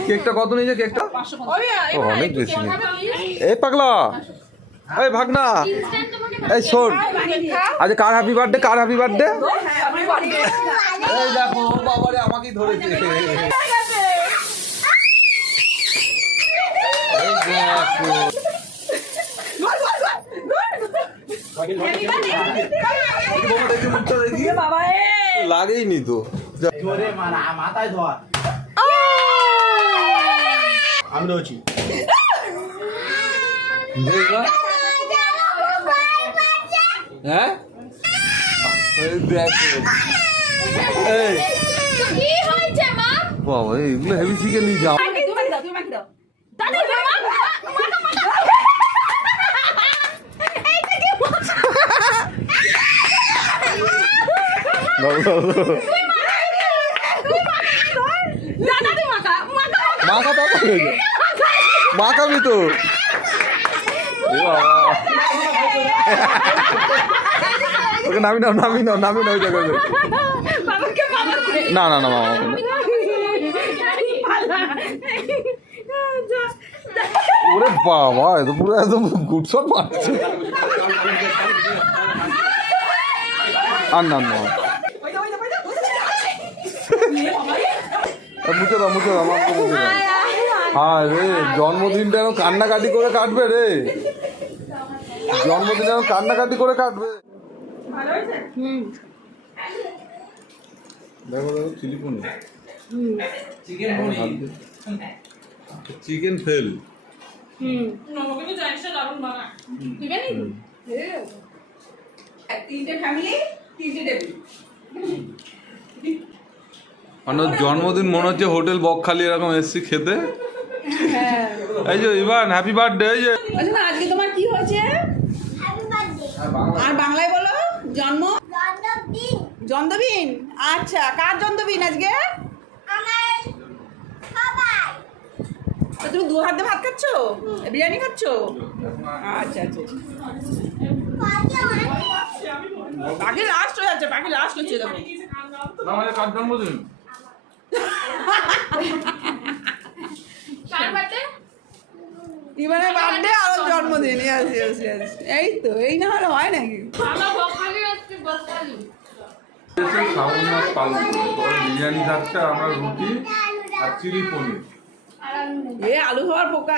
কেকটা কত নিয়েছে কেকটা এই ও, অনেক বেশি? এই পাগলা এই ভাগনা এই শোন। আজ কার হ্যাপি বার্থডে কার হ্যাপি বার্থডে হ্যাঁ। এই দেখো বাবারে আমাকেই ধরেছে। লাগেই নি তো মাথায় ধর আমি রয়েছি? হ্যাঁ? এই দেখো। এই। কি হয়েছে মা বাবা এইগুলো হেভি চিকেন নিয়ে যাও তুমি মাখি দাও। দাদা মা বাবা, বাবা। দাদা, তুমি মাখা, মাখা, তো মাখাবি তো ওকে নামি নাও নামি নাও নামি নাও জায়গায়। না না না মামা। ওরে বাবা এ তো পুরো একদম গুড শট মারছে। আর না না ওই দাও, ওই দাও, ওই দাও, ওই দাও, ওই দাও। এ বাবা, এ। আর মুছে দাও মুছে দাও আমাকে মুছে দাও। হ্যাঁ রে জন্মদিনটা এখন কান্নাকাটি করে কাটবে রে। জন্মদিন এখন কান্নাকাটি করে কাটবে? দেখো দেখো চিলি পনির। চিকেন ফেল নি? তিনটে ফ্যামিলি তিনটে টেবিল মানে জন্মদিন মনে হচ্ছে হোটেল বকখালি এরকম এসছি খেতে। এই যে ইভান হ্যাপি বার্থডে এই যে। আচ্ছা আজকে তোমার কি হয়েছে? আর বাংলায় বলো জন্ম? জন্মদিন। আচ্ছা কার জন্মদিন আজকে? তা তুমি দু হাতে ভাত খাচ্ছ? বিরিয়ানি খাচ্ছ? আচ্ছা আচ্ছা পাখি লাস্ট হয়ে যাচ্ছে পাখি লাস্ট হচ্ছে দেখো কার বার্থডে ইমানে বার্থডে আর জন্মদিন ইয়েস ইয়েস ইয়েস এই তো এই না হলে হয় নাকি? আমরা বকখালি আসছি বকখালি শ্রাবণ মাস পালন করে বিরিয়ানি থাকছে আমার রুটি আর চিলি পনির। এ আলু খাওয়ার পোকা